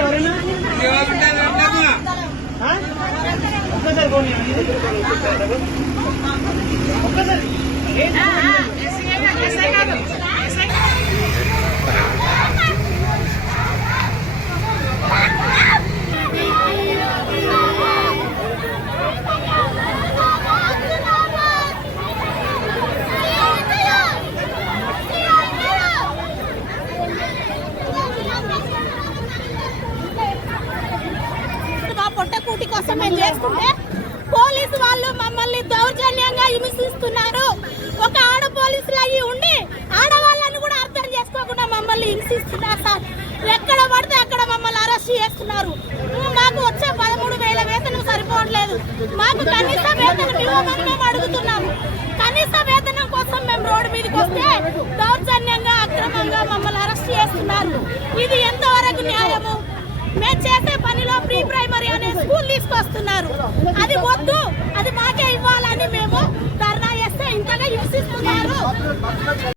ఎవరైనా ఒక్కసారి ఒక్కసారి పొట్టకూటి కోసం మేము చేస్తుంటే పోలీసు వాళ్ళు మమ్మల్ని దౌర్జన్యంగా హింసిస్తున్నారు. ఒక ఆడ పోలీసులు అయ్యి ఉండి ఆడవాళ్ళని కూడా అర్థం చేసుకోకుండా మమ్మల్ని హింసిస్తున్నారు సార్. ఎక్కడ పడితే అక్కడ మమ్మల్ని అరెస్ట్ చేస్తున్నారు. మాకు వచ్చే 13,000 వేతనం సరిపోవట్లేదు. మాకు కనీస వేతనం ఇవ్వమని మేము అడుగుతున్నాము. కనీస వేతనం కోసం మేము రోడ్డు మీదకి వస్తే దౌర్జన్యంగా అక్రమంగా మమ్మల్ని అరెస్ట్ చేస్తున్నారు. ఇది ఎంతవరకు న్యాయము? మేము చేసే పనిలో ప్రీ ప్రైమరీ అనే స్కూల్ తీసుకొస్తున్నారు. అది వద్దు, అది మాకే ఇవ్వాలని మేము ధర్నా చేస్తే ఇంతగా హింసిస్తున్నారు.